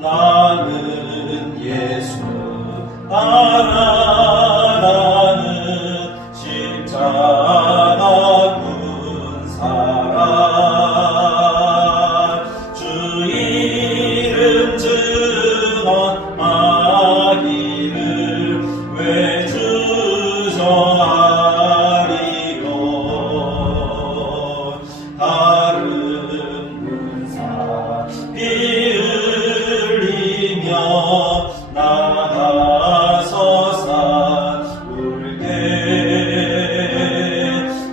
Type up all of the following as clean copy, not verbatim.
나는 예수 알아가는 십자가 군 사람 주 이름 증언하기를 왜 주저하리요 다른 군사 피 흘리며 나가서 싸울게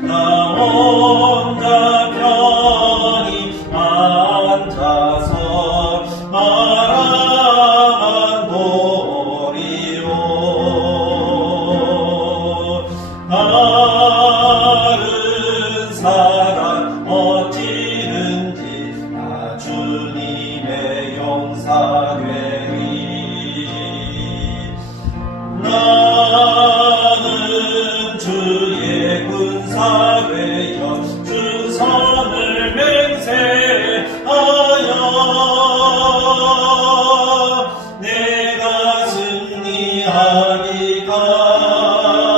나 혼자 편히 앉아서 바라만 보리요 다른 사람 어찌든지 나 주님의 용사되리 나는 주의 군사되어 주선을 맹세하여 내가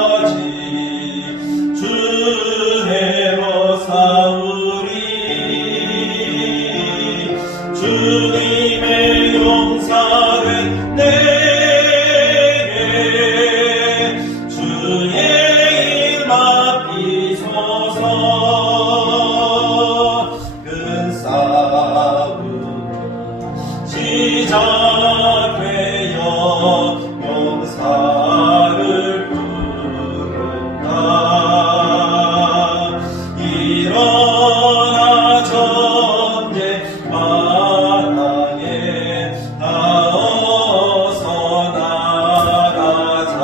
승리하기까지 주대로 싸우리 주님의 용사된 내게 주의 일 맡기소서 큰 싸움 시작되어 용사를 부른다 일어나 전쟁 마당에 나어서 나가자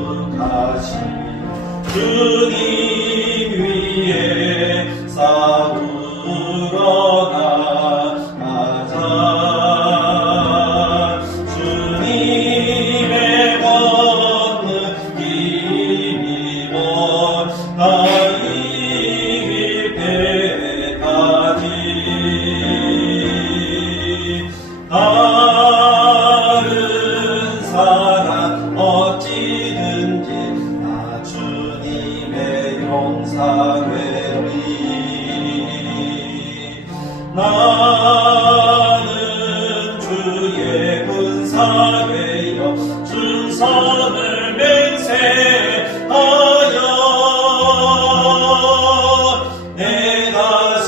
거룩하신 주님 위에 싸우러 나가자 주님의 권능 힘입어 나 이길 때까지 다른 사람 어찌든지 나 주님의 용사되리 나는 주의 군사되어 준선을 맹세하여 내가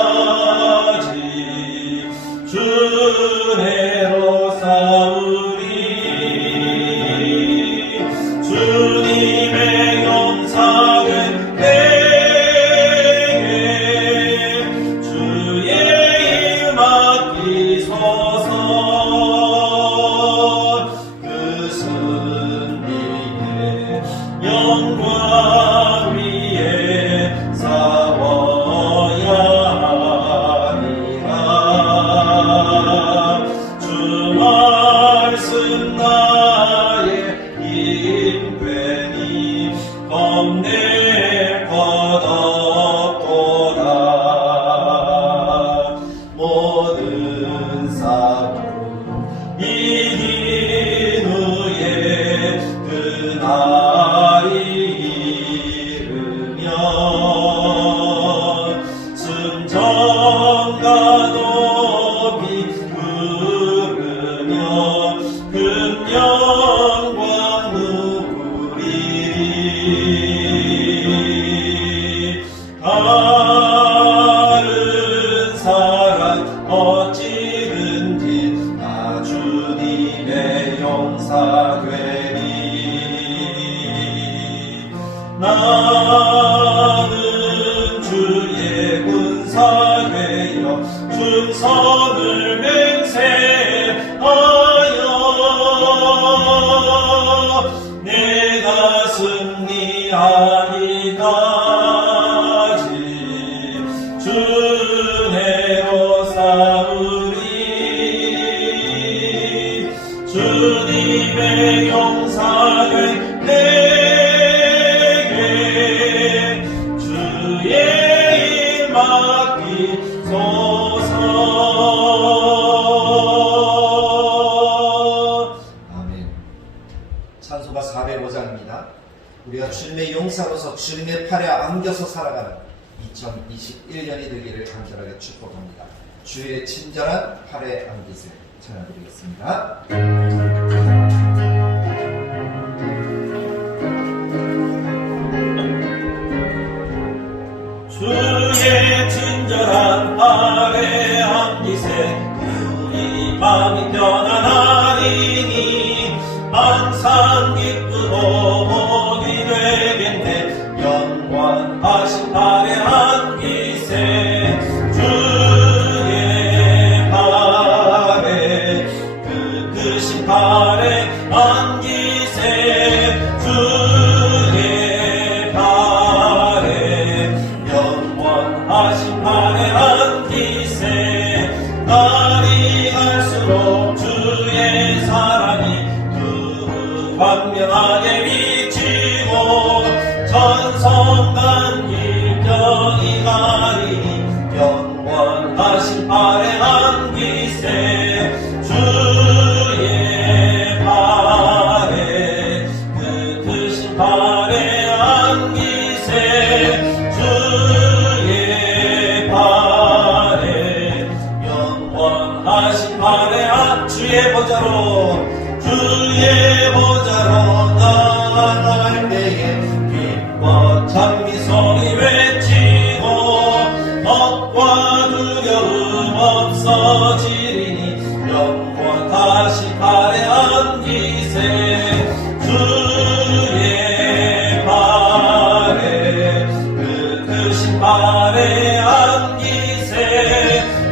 승리하기까지 주대로 싸우리 주님의 용사된 내게 주의 일 맡기소서 그 승리의 영광 위에 싸워야 하리라 주 말씀 나의 힘되니 겁낼 것 없도다 모든 싸움 이긴 후에 그날이 이르면 승전가 높이 부르며 큰 영광 누리리 다른 사람 어찌든지 나 주님의 용사되리 나는 주의 군사되어 준선을 맹세하여 내가 승리하기까지 주내로 싸우리 주님의 용사된 내게 주의 일 목사로서 주님의 팔에 안겨서 살아가는 2021년이 되기를 간절하게 축복합니다. 주의 친절한 팔에 안기세 찬양드리겠습니다. 주의 친절한 팔에 안기세 우리 마음이 편안하리니 항상 기쁘고 복이 되겠네. 영원하신 팔에 안기세 주의 팔에 그 크신 팔에 안기세 주의 팔에 영원하신 팔에 안기세 날이 갈수록 주의 사랑이 광명하게 비치고 천성간 길경이 가리니 영원하신 팔에 안기세 주의 팔에 그 크신 팔에 안기세 주의 팔에 영원하신 팔에 주의 보좌로 나아갈 때에 기뻐 찬미 소리 외치고 억과 두려움 없어지리니 영원하신 팔에 안기세 주의 팔에 그 크신 팔에 안기세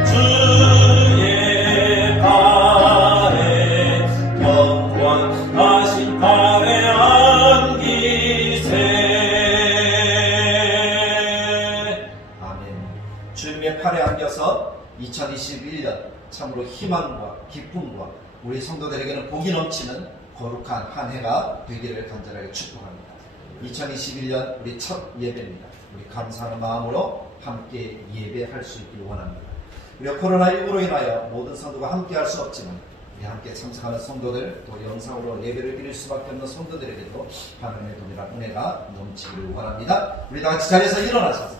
주의 팔에 영원하신 팔에 안기세. 아멘. 주님의 팔에 안겨서 2021년 참으로 희망과 기쁨과 우리 성도들에게는 복이 넘치는 거룩한 한 해가 되기를 간절하게 축복합니다. 2021년 우리 첫 예배입니다. 우리 감사하는 마음으로 함께 예배할 수 있길 원합니다. 우리가 코로나19로 인하여 모든 성도가 함께 할 수 없지만 우리 함께 참석하는 성도들, 또 영상으로 예배를 드릴 수밖에 없는 성도들에게도 하나님의 동일한 은혜가 넘치기를 원합니다. 우리 다 같이 자리에서 일어나셔서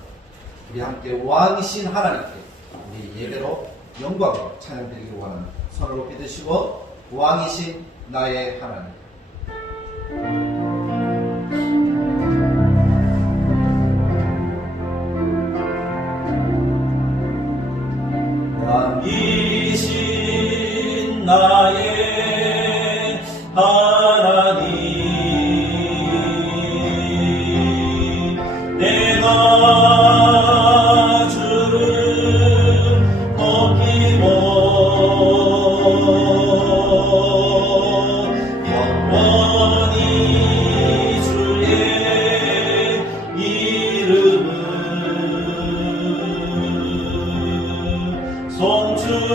우리 함께 왕이신 하나님께 우리 예배로 영광으로 찬양드리기를 원합니다. 손을 높이 드시고 왕이신 나의 하나님, 왕이신 나의 하나님, 내가 주를 높이고 영원히 주의 이름을 송축하리이다.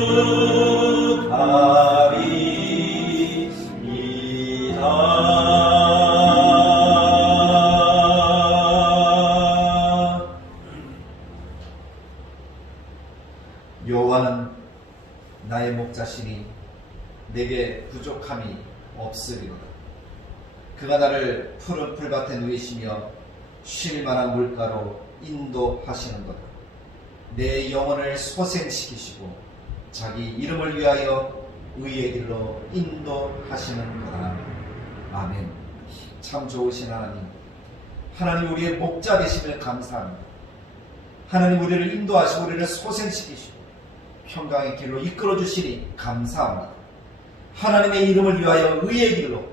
여호와는 나의 목자시니 내게 부족함이 없으리로다. 그가 나를 푸른 풀밭에 누이시며 쉴 만한 물가로 인도하시는도다. 내 영혼을 소생시키시고 자기 이름을 위하여 의의 길로 인도하시는도다. 아멘. 참 좋으신 하나님, 하나님 우리의 목자 되심을 감사합니다. 하나님 우리를 인도하시고 우리를 소생시키시고 평강의 길로 이끌어 주시니 감사합니다. 하나님의 이름을 위하여 의의 길로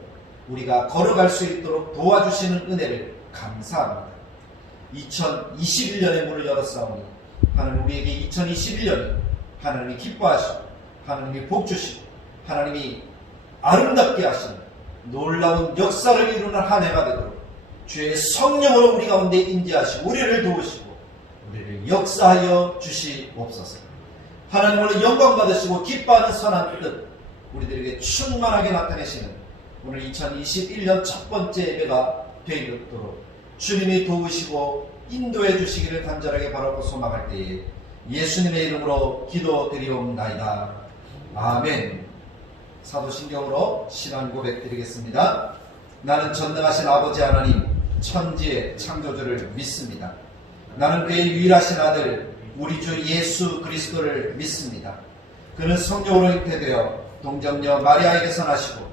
우리가 걸어갈 수 있도록 도와주시는 은혜를 감사합니다. 2021년의 문을 열었사오니 하나님 우리에게 2021년 하나님이 기뻐하시고 하나님이 복주시고 하나님이 아름답게 하시는 놀라운 역사를 이루는 한 해가 되도록 주의 성령으로 우리 가운데 임재하시고 우리를 도우시고 우리를 역사하여 주시옵소서. 하나님을 영광 받으시고 기뻐하는 선한 뜻 우리들에게 충만하게 나타내시는 오늘 2021년 첫 번째 예배가 되도록 주님이 도우시고 인도해 주시기를 간절하게 바라고 소망할 때에 예수님의 이름으로 기도드리옵나이다. 아멘. 사도신경으로 신앙 고백 드리겠습니다. 나는 전능하신 아버지 하나님, 천지의 창조주를 믿습니다. 나는 그의 유일하신 아들 우리 주 예수 그리스도를 믿습니다. 그는 성령으로 잉태되어 동정녀 마리아에게서 나시고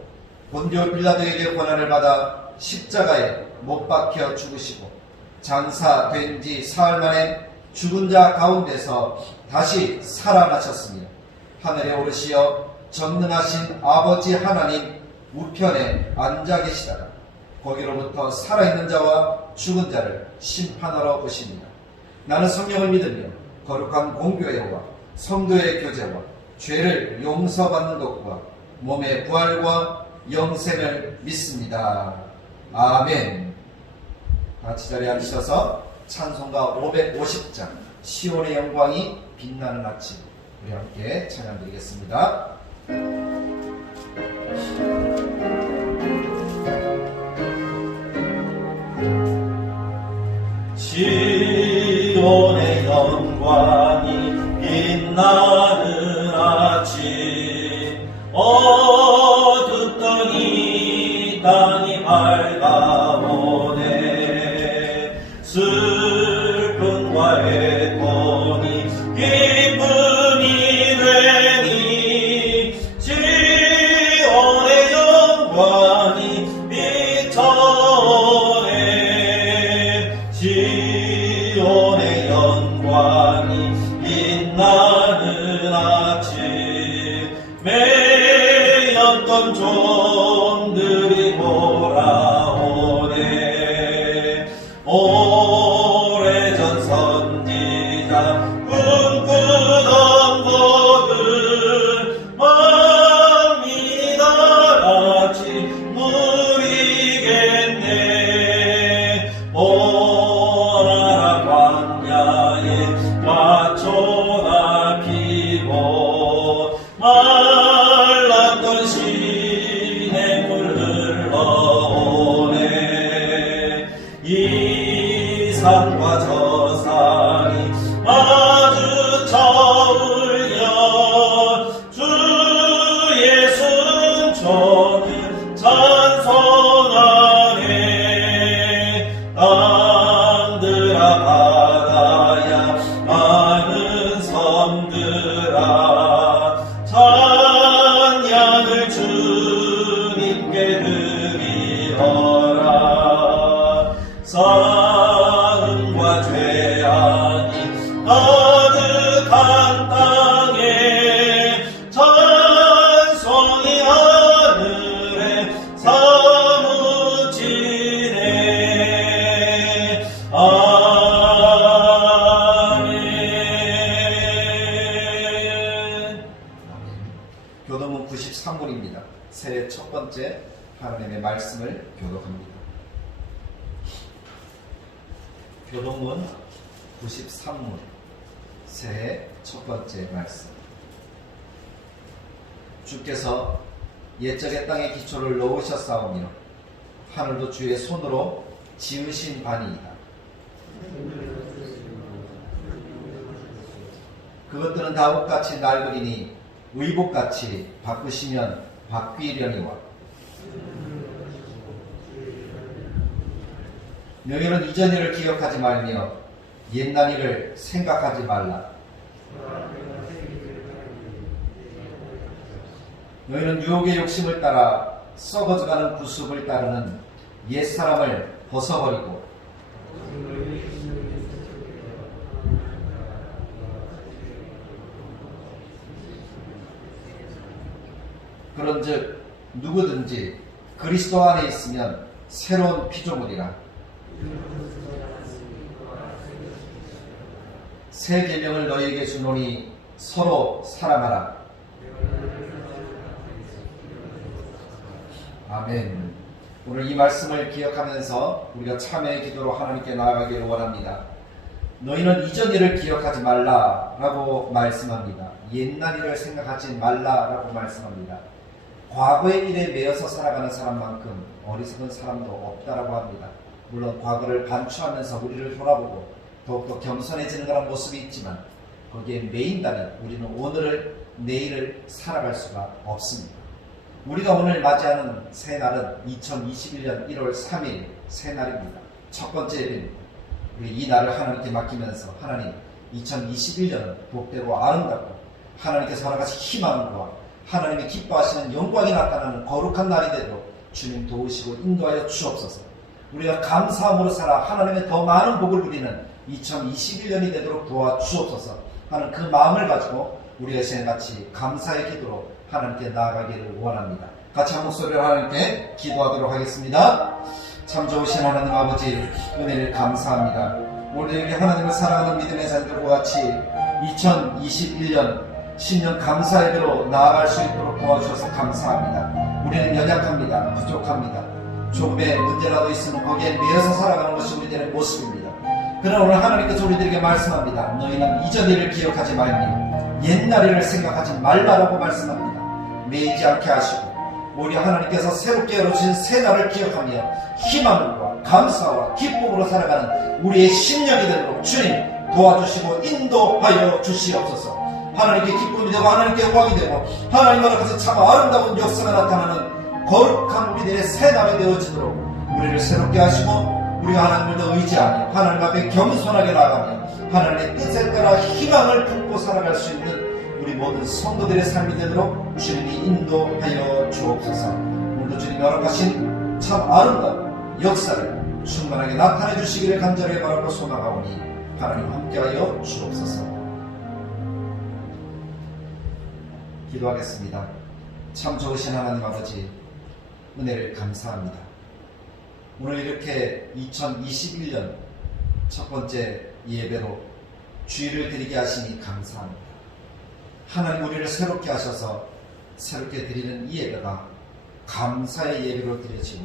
본디오 빌라도에게 고난을 받아 십자가에 못 박혀 죽으시고 장사된 지 사흘 만에 죽은 자 가운데서 다시 살아나셨으며 하늘에 오르시어 전능하신 아버지 하나님 우편에 앉아 계시다가 거기로부터 살아있는 자와 죽은 자를 심판하러 오십니다. 나는 성령을 믿으며 거룩한 공교회와 성도의 교제와 죄를 용서받는 것과 몸의 부활과 영생을 믿습니다. 아멘. 같이 자리에 앉으셔서 찬송가 550장 시온의 영광이 빛나는 아침 우리 함께 찬양드리겠습니다. 시온의 영광이 빛나는 아침 어둡던 이 땅이 밝아오네 슬픔과 애통이 기쁨이 되니 시온의 영광이 비쳐오네 시온의 영광이 빛나는 아침 매였던 종들이 돌아오네 오래전 선지자 꿈꾸던 것을 만민이 다같이 누리겠네 오나라 광야에 화초가 피고 말랐던 시냇물 흘러오네 이 산과 저 산이 마주쳐 울려 주 예수는 저는 찬송하네 땅들아 바다야 많은 섬들아 찬양을 주님께 드리어라 사음과 죄악이 가득한 땅에 찬송이 하늘에 사무치네 아멘. 교도문 93문입니다. 새해 첫 번째 하나님의 말씀을 교독합니다. 교도문 93문 새해 첫 번째 말씀. 주께서 옛적의 땅에 기초를 놓으셨사오며 하늘도 주의 손으로 지으신 바니이다. 그것들은 다옷같이 낡으리니 의복같이 바꾸시면 바뀌려니와 너희는 이전 일을 기억하지 말며 옛날 일을 생각하지 말라. 너희는 유혹의 욕심을 따라 썩어져가는 구습을 따르는 옛사람을 벗어버리고 그런즉 누구든지 그리스도 안에 있으면 새로운 피조물이라. 새 계명을 너희에게 주노니 서로 사랑하라. 아멘. 오늘 이 말씀을 기억하면서 우리가 참회의 기도로 하나님께 나아가기를 원합니다. 너희는 이전 일을 기억하지 말라라고 말씀합니다. 옛날 일을 생각하지 말라라고 말씀합니다. 과거의 일에 매여서 살아가는 사람만큼 어리석은 사람도 없다라고 합니다. 물론 과거를 반추하면서 우리를 돌아보고 더욱더 겸손해지는 그런 모습이 있지만 거기에 매인다면 우리는 오늘을 내일을 살아갈 수가 없습니다. 우리가 오늘 맞이하는 새날은 2021년 1월 3일 새날입니다. 첫 번째 예배입니다. 우리 이 날을 하나님께 맡기면서 하나님 2021년은 복되고 아름답고 하나님께서 허락하신 희망과 하나님이 기뻐하시는 영광이 나타나는 거룩한 날이 되도록 주님 도우시고 인도하여 주옵소서. 우리가 감사함으로 살아 하나님의 더 많은 복을 누리는 2021년이 되도록 도와주옵소서 하는 그 마음을 가지고 우리가 시간같이 감사의 기도로 하나님께 나아가기를 원합니다. 같이 한 목소리로 하나님께 기도하도록 하겠습니다. 참 좋으신 하나님 아버지, 은혜를 감사합니다. 오늘 여기 하나님을 사랑하는 믿음의 자들과 같이 2021년 신년 감사 예배로 나아갈 수 있도록 도와주셔서 감사합니다. 우리는 연약합니다. 부족합니다. 조금의 문제라도 있으면 거기에 매여서 살아가는 것이 우리들의 모습입니다. 그러나 오늘 하나님께서 우리들에게 말씀합니다. 너희는 이전 일을 기억하지 말며 옛날 일을 생각하지 말라라고 말씀합니다. 매이지 않게 하시고 오히려 하나님께서 새롭게 열어주신 새 날을 기억하며 희망과 감사와 기쁨으로 살아가는 우리의 심령이 되도록 주님 도와주시고 인도하여 주시옵소서. 하나님께 기쁨이 되고 하나님께 영광이 되고 하나님 앞에서 참 아름다운 역사가 나타나는 거룩한 우리들의 새 날이 되어지도록 우리를 새롭게 하시고 우리가 하나님을 더 의지하며 하나님 앞에 겸손하게 나아가며 하나님의 뜻에 따라 희망을 품고 살아갈 수 있는 우리 모든 성도들의 삶이 되도록 주님이 인도하여 주옵소서. 오늘도 주님이 허락하신 참 아름다운 역사를 충만하게 나타내 주시기를 간절히 바라고 소망하오니 하나님 함께하여 주옵소서. 기도하겠습니다. 참 좋으신 하나님 아버지, 은혜를 감사합니다. 오늘 이렇게 2021년 첫 번째 예배로 주일을 드리게 하시니 감사합니다. 하나님 우리를 새롭게 하셔서 새롭게 드리는 이 예배가 감사의 예배로 드려지고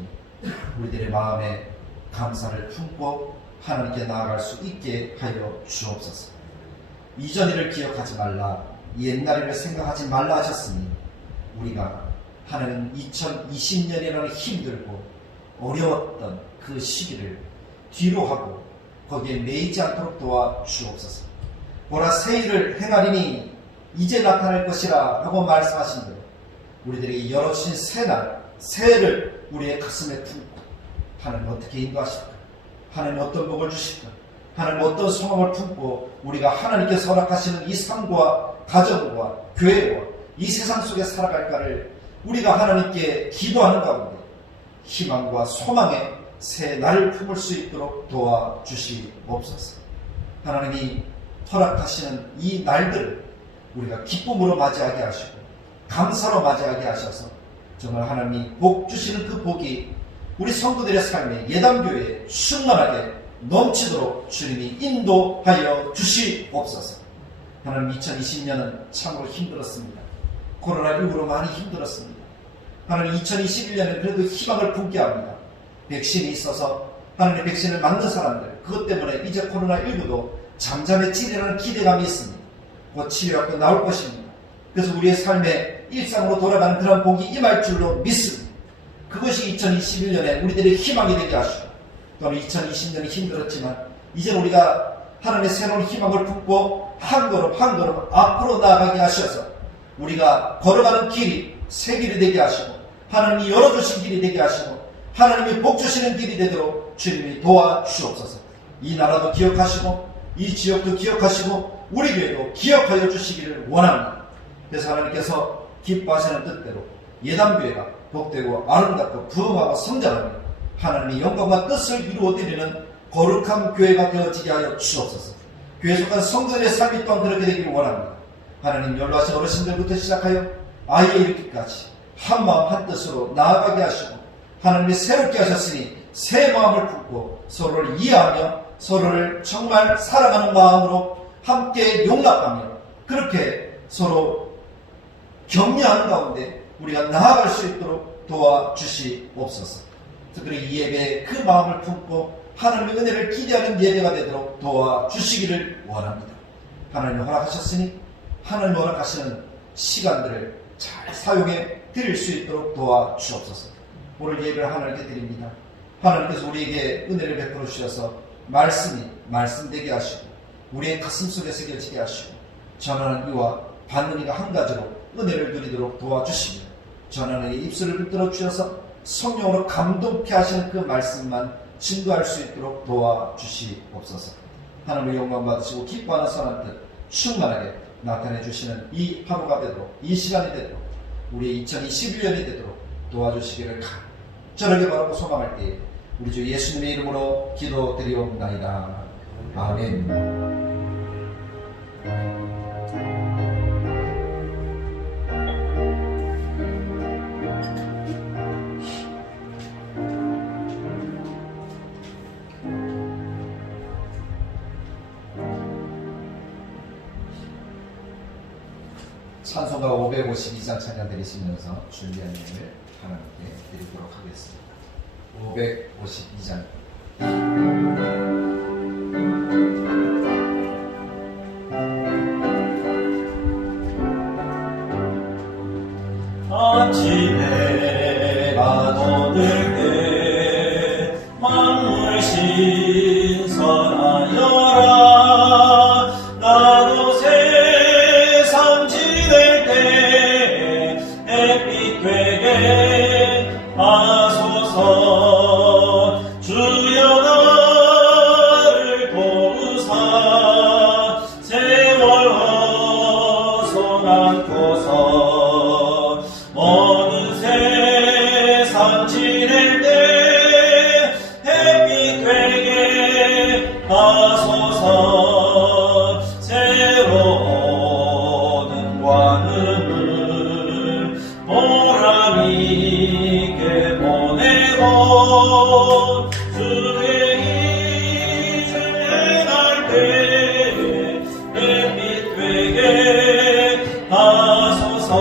우리들의 마음에 감사를 품고 하나님께 나아갈 수 있게 하여 주옵소서. 이전 일을 기억하지 말라, 옛날 일을 생각하지 말라 하셨으니 우리가 하나님 2020년이라는 힘들고 어려웠던 그 시기를 뒤로 하고 거기에 매이지 않도록 도와주옵소서. 보라, 새 일을 행하리니 이제 나타날 것이라 하고 말씀하신 대로 우리들에게 열어주신 새날, 새해를 우리의 가슴에 품고 하나님 어떻게 인도하실까? 하나님 어떤 복을 주실까? 하나님 어떤 소망을 품고 우리가 하나님께서 허락하시는 이 삶과 가정과 교회와 이 세상 속에 살아갈까를 우리가 하나님께 기도하는 가운데 희망과 소망의 새 날을 품을 수 있도록 도와주시옵소서. 하나님이 허락하시는 이 날들을 우리가 기쁨으로 맞이하게 하시고 감사로 맞이하게 하셔서 정말 하나님이 복 주시는 그 복이 우리 성도들의 삶에 예담교회에 충만하게 넘치도록 주님이 인도하여 주시옵소서. 하나님 2020년은 참으로 힘들었습니다. 코로나19로 많이 힘들었습니다. 하나님 2021년은 그래도 희망을 품게 합니다. 백신이 있어서 하나님 백신을 맞는 사람들, 그것 때문에 이제 코로나19도 잠잠해지리라는 기대감이 있습니다. 곧 치료하고 나올 것입니다. 그래서 우리의 삶에 일상으로 돌아가는 그런 복이 임할 줄로 믿습니다. 그것이 2021년에 우리들의 희망이 되게 하시고 또는 2020년이 힘들었지만 이제 우리가 하나님의 새로운 희망을 품고 한 걸음 한 걸음 앞으로 나아가게 하셔서 우리가 걸어가는 길이 새 길이 되게 하시고 하나님이 열어주신 길이 되게 하시고 하나님이 복 주시는 길이 되도록 주님이 도와주옵소서. 이 나라도 기억하시고 이 지역도 기억하시고 우리 교회도 기억하여 주시기를 원합니다. 그래서 하나님께서 기뻐하시는 뜻대로 예담교회가 복되고 아름답고 부흥하고 성장하며 하나님의 영광과 뜻을 이루어드리는 거룩한 교회가 되어지게 하여 주옵소서. 교회에 속한 성도들의 삶이 또한 그렇게 되기를 원합니다. 하나님 연로하신 어르신들부터 시작하여 아이에 이르기까지 한 마음 한 뜻으로 나아가게 하시고 하나님이 새롭게 하셨으니 새 마음을 품고 서로를 이해하며 서로를 정말 사랑하는 마음으로 함께 용납하며 그렇게 서로 격려하는 가운데 우리가 나아갈 수 있도록 도와주시옵소서. 특별히 이 예배에 그 마음을 품고 하나님의 은혜를 기대하는 예배가 되도록 도와주시기를 원합니다. 하나님이 허락하셨으니 하나님이 허락하시는 시간들을 잘 사용해 드릴 수 있도록 도와주옵소서. 오늘 예배를 하나님께 드립니다. 하나님께서 우리에게 은혜를 베풀어 주셔서 말씀이 말씀되게 하시고 우리의 가슴 속에 새겨지게 하시고 전하는 이와 받는 이가 한 가지로 은혜를 누리도록 도와주시며 전하는 이의 입술을 붙들어 주셔서 성령으로 감동케 하시는 그 말씀만 증거할 수 있도록 도와주시옵소서. 하나님의 영광 받으시고 기뻐하는 선한 뜻 충만하게 나타내 주시는 이 하루가 되도록, 이 시간이 되도록, 우리 2021년이 되도록 도와주시기를 간절하게 바라고 소망할 때에 우리 주 예수님의 이름으로 기도드리옵나이다. 아멘. 찬송가 552장 찬양 드리시면서 준비한 예를 하나님께 드리도록 하겠습니다. 552장 아침에 가둬들 때 만물 신선하여라. 나도 세상 지낼 때 햇빛 되게 하소서. 주여 나를 도우사 세월 어서 안고서 먼 세상 지낼 때 햇빛 되게 하소서. 새로운 관음을 보람 있게 보내고 주의 이름 행할 때 햇빛 되게 하소서.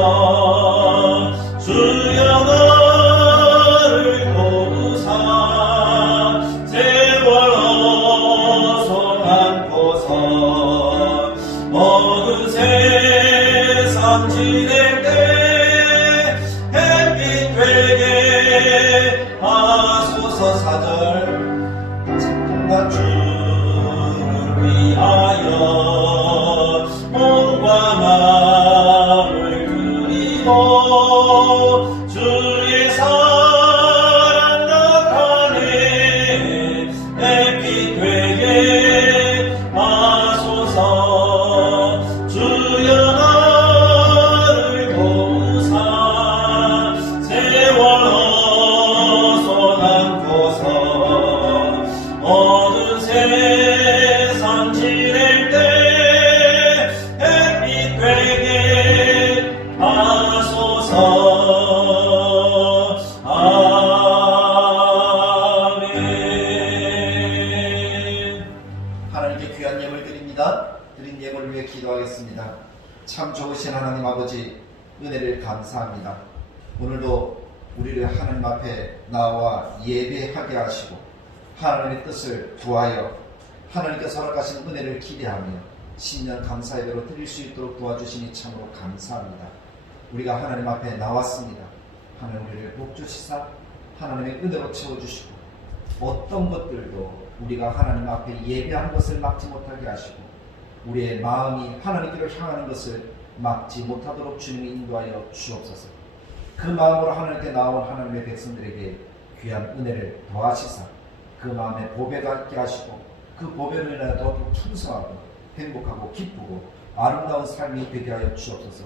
주여 나를 도우사 세월 어서 안고서 모든 세상 지낼 때 햇빛 되게 하소서. 4절 잠깐만 주를 위하여 몸과 마음을 드리고 주의 사랑 나타내 햇빛 되게 하소서. 주여 나를 도우사 세월 어서 안고서 모든 세상 지낼 때 햇빛 되게 하소서. 아멘. 하나님께 귀한 예물 드립니다. 드린 예물을 위해 기도하겠습니다. 참 좋으신 하나님 아버지, 은혜를 감사합니다. 오늘도 우리를 하나님 앞에 나와 예배하게 하시고 하나님의 뜻을 구하여 하나님께서 허락하신 은혜를 기대하며 신년 감사 예배로 드릴 수 있도록 도와주시니 참으로 감사합니다. 우리가 하나님 앞에 나왔습니다. 하나님 우리를 복주시사 하나님의 은혜로 채워주시고 어떤 것들도 우리가 하나님 앞에 예배한 것을 막지 못하게 하시고 우리의 마음이 하나님께로 향하는 것을 막지 못하도록 주님이 인도하여 주옵소서. 그 마음으로 하나님께 나온 하나님의 백성들에게 귀한 은혜를 더하시사 그 마음에 보배가 있게 하시고 그 보배로 인하여 더욱 풍성하고 행복하고 기쁘고 아름다운 삶이 되게 하여 주옵소서.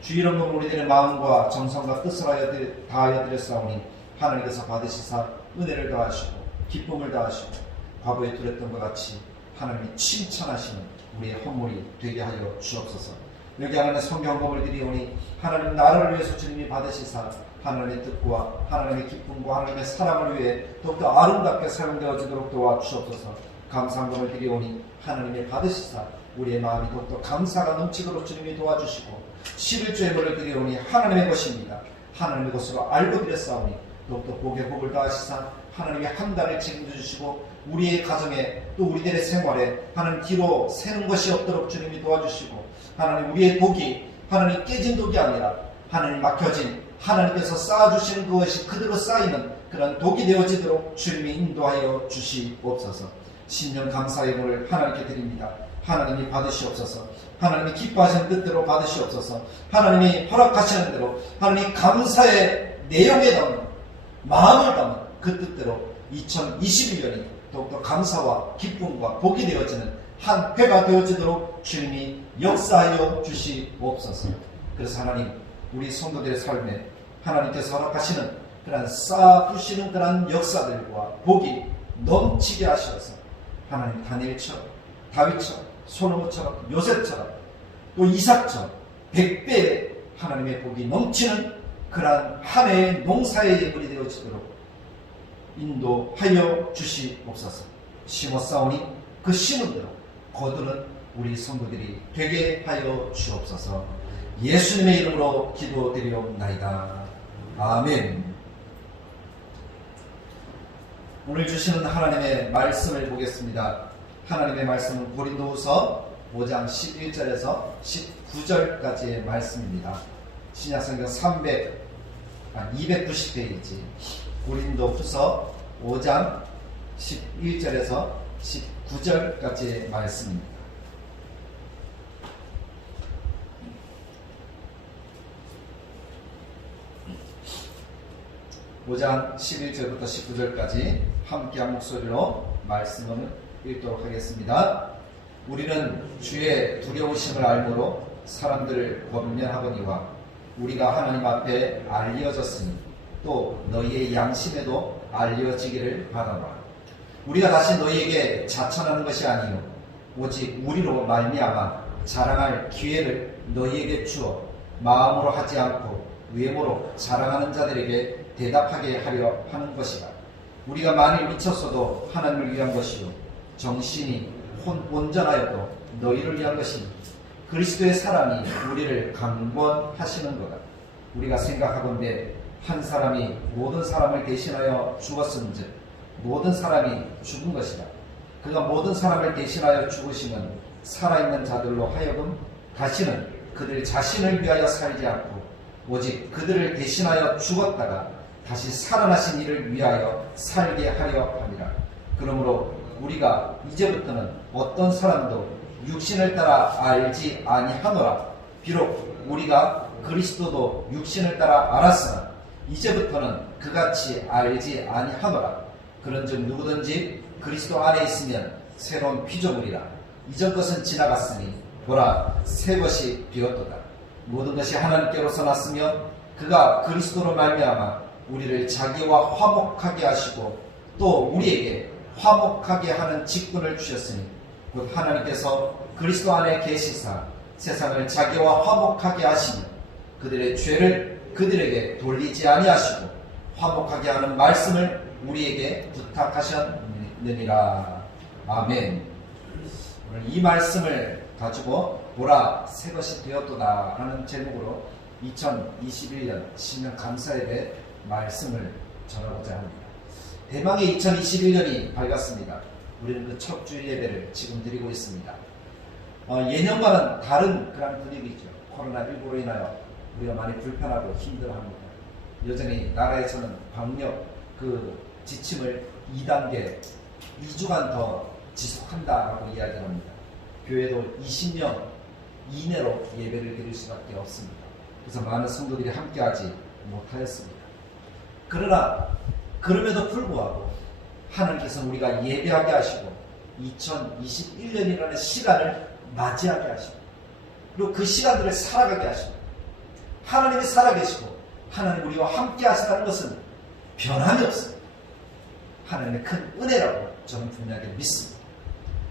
주 이름으로 우리들의 마음과 정성과 뜻을 다하여 드렸사오니 하나님께서 받으시사 은혜를 더하시고 기쁨을 더하시고 과거에 두렸던 것 같이 하나님이 칭찬하시는 우리의 헌물이 되게 하여 주옵소서. 여기 하나님의 성경법을 드리오니 하나님 나라를 위해서 주님이 받으시사 하나님의 뜻과 하나님의 기쁨과 하나님의 사랑을 위해 더욱더 아름답게 사용되어지도록 도와주옵소서. 감사함을 드리오니 하나님의 받으시사 우리의 마음이 더욱더 감사가 넘치도록 주님이 도와주시고 11조의 물을 드리오니 하나님의 것입니다. 하나님의 것으로 알고 드렸사오니 더욱더 복에 복을 더하시사 하나님의 한 달을 책임져주시고 우리의 가정에 또 우리들의 생활에 하나님 뒤로 새는 것이 없도록 주님이 도와주시고 하나님 우리의 독이 하나님 깨진 독이 아니라 하나님 막혀진 하나님께서 쌓아주시는 그것이 그대로 쌓이는 그런 독이 되어지도록 주님이 인도하여 주시옵소서. 신년 감사의 예물을 하나님께 드립니다. 하나님이 받으시옵소서. 하나님이 기뻐하시는 뜻대로 받으시옵소서. 하나님이 허락하시는 대로 하나님이 감사의 내용에 담은 마음을 담은 그 뜻대로 2021년이 더욱더 감사와 기쁨과 복이 되어지는 한 해가 되어지도록 주님이 역사하여 주시옵소서. 그래서 하나님, 우리 성도들의 삶에 하나님께서 허락하시는 그런 쌓아두시는 그런 역사들과 복이 넘치게 하셔서 하나님, 다니엘처럼, 다윗처럼, 솔로몬처럼, 요셉처럼, 또 이삭처럼 100배의 하나님의 복이 넘치는 그러한 한 해의 농사의 예물이 되어지도록 인도하여 주시옵소서. 심었사오니 그 심은 대로 거두는 우리 성도들이 되게 하여 주옵소서. 예수님의 이름으로 기도드리옵나이다. 아멘. 오늘 주시는 하나님의 말씀을 보겠습니다. 하나님의 말씀은 고린도후서 5장 11절에서 19절까지의 말씀입니다. 신약성경 290페이지 고린도후서 5장 11절에서 19절까지의 말씀입니다. (5장) 11절부터 19절까지 함께 한 목소리로 말씀을 읽도록 하겠습니다. 우리는 주의 두려우심을 알므로 사람들을 권면하거니와 우리가 하나님 앞에 알려졌으니 또 너희의 양심에도 알려지기를 바라노라. 우리가 다시 너희에게 자천하는 것이 아니요 오직 우리로 말미암아 자랑할 기회를 너희에게 주어 마음으로 하지 않고 외모로 자랑하는 자들에게 대답하게 하려 하는 것이라. 우리가 만일 미쳤어도 하나님을 위한 것이요 정신이 온전하여도 너희를 위한 것이니 그리스도의 사랑이 우리를 강권하시는 거다. 우리가 생각하건대 한 사람이 모든 사람을 대신하여 죽었은즉 모든 사람이 죽은 것이다. 그가 모든 사람을 대신하여 죽으시면 살아있는 자들로 하여금 다시는 그들 자신을 위하여 살지 않고 오직 그들을 대신하여 죽었다가 다시 살아나신 이를 위하여 살게 하려 함이라. 그러므로 우리가 이제부터는 어떤 사람도 육신을 따라 알지 아니하노라. 비록 우리가 그리스도도 육신을 따라 알았으나 이제부터는 그같이 알지 아니하노라. 그런즉 누구든지 그리스도 안에 있으면 새로운 피조물이라. 이전 것은 지나갔으니 보라 새 것이 되었도다. 모든 것이 하나님께로서 났으며 그가 그리스도로 말미암아 우리를 자기와 화목하게 하시고 또 우리에게 화목하게 하는 직분을 주셨으니 곧 하나님께서 그리스도 안에 계시사 세상을 자기와 화목하게 하시며 그들의 죄를 그들에게 돌리지 아니하시고 화목하게 하는 말씀을 우리에게 부탁하셨느니라. 아멘. 오늘 이 말씀을 가지고 보라 새 것이 되었도다 라는 제목으로 2021년 신년 감사예배 말씀을 전하고자 합니다. 대망의 2021년이 밝았습니다. 우리는 그 첫 주일 예배를 지금 드리고 있습니다. 예년과는 다른 그런 분위기죠. 코로나19로 인하여 우리가 많이 불편하고 힘들어합니다. 여전히 나라에서는 방역 그 지침을 2단계 2주간 더 지속한다라고 이야기합니다. 교회도 20명 이내로 예배를 드릴 수밖에 없습니다. 그래서 많은 성도들이 함께하지 못하였습니다. 그러나 그럼에도 불구하고 하나님께서는 우리가 예배하게 하시고 2021년이라는 시간을 맞이하게 하시고 그리고 그 시간들을 살아가게 하시고 하나님이 살아계시고 하나님 우리와 함께 하시다는 것은 변함이 없습니다. 하나님의 큰 은혜라고 저는 분명하게 믿습니다.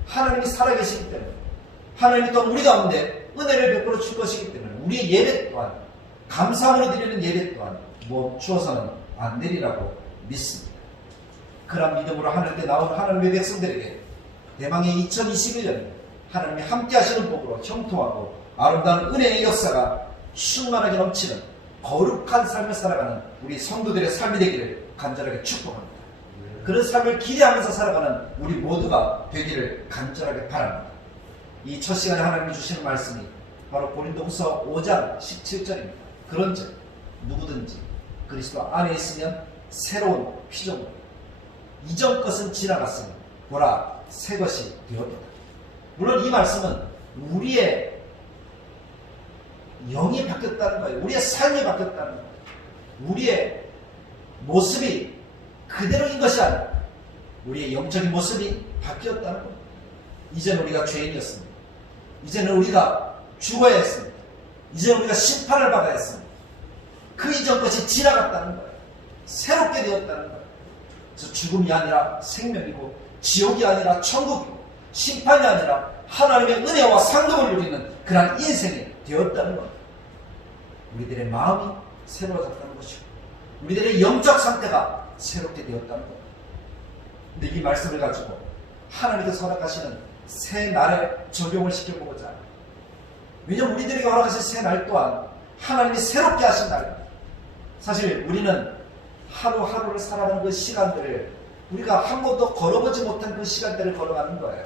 하나님이 살아계시기 때문에 하나님이 또 우리 가운데 은혜를 베풀어 줄 것이기 때문에 우리의 예배 또한 감사함으로 드리는 예배 또한 멈추어서는 안 되리라고 믿습니다. 그런 믿음으로 하늘에 나온 하나님의 백성들에게 대망의 2021년 하나님이 함께 하시는 복으로 형통하고 아름다운 은혜의 역사가 충만하게 넘치는 거룩한 삶을 살아가는 우리 성도들의 삶이 되기를 간절하게 축복합니다. 그런 삶을 기대하면서 살아가는 우리 모두가 되기를 간절하게 바랍니다. 이 첫 시간에 하나님이 주시는 말씀이 바로 고린도후서 5장 17절입니다. 그런즉 누구든지 그리스도 안에 있으면 새로운 피조물 이전 것은 지나갔으니 보라 새 것이 되었다. 물론 이 말씀은 우리의 영이 바뀌었다는 거예요. 우리의 삶이 바뀌었다는 거예요. 우리의 모습이 그대로인 것이 아니라 우리의 영적인 모습이 바뀌었다는 겁니다. 이제는 우리가 죄인이었습니다. 이제는 우리가 죽어야 했습니다. 이제는 우리가 심판을 받아야 했습니다. 그 이전 것이 지나갔다는 거예요. 새롭게 되었다는 거예요. 그래서 죽음이 아니라 생명이고, 지옥이 아니라 천국이고, 심판이 아니라 하나님의 은혜와 상급을 누리는 그런 인생이 되었다는 겁니다. 우리들의 마음이 새로워졌다는 것이고, 우리들의 영적 상태가 새롭게 되었다는 겁니다. 근데 이 말씀을 가지고 하나님께서 허락하시는 새 날에 적용을 시켜보고자 합니다. 왜냐하면 우리들에게 허락하신 새 날 또한 하나님이 새롭게 하신 날입니다. 사실 우리는 하루하루를 살아가는 그 시간들을 우리가 한 번도 걸어보지 못한 그 시간대를 걸어가는 거예요.